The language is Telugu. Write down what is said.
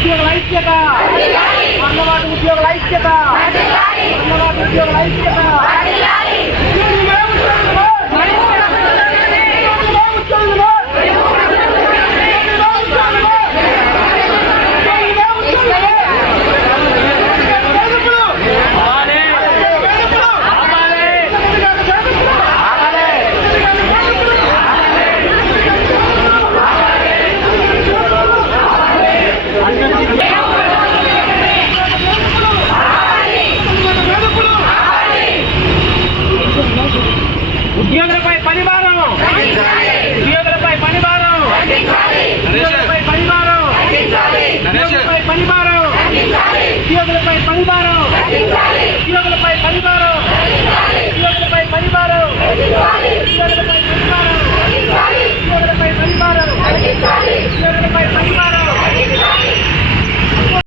ఉద్యోగుల ఐక్యత, అంగన్వాడీ ఉద్యోగుల ఐక్యత, అంగన్వాడీ ఉద్యోగుల ఐక్యత. ఉద్యోగులపై పనిభారం, ఉద్యోగులపై పనిభారం, ఉద్యోగులపై పనిభారం, ఉద్యోగులపై పనిభారం, ఉద్యోగులపై పనిభారం, ఉద్యోగులపై పనిభారం, ఉద్యోగులపై పనిభారం.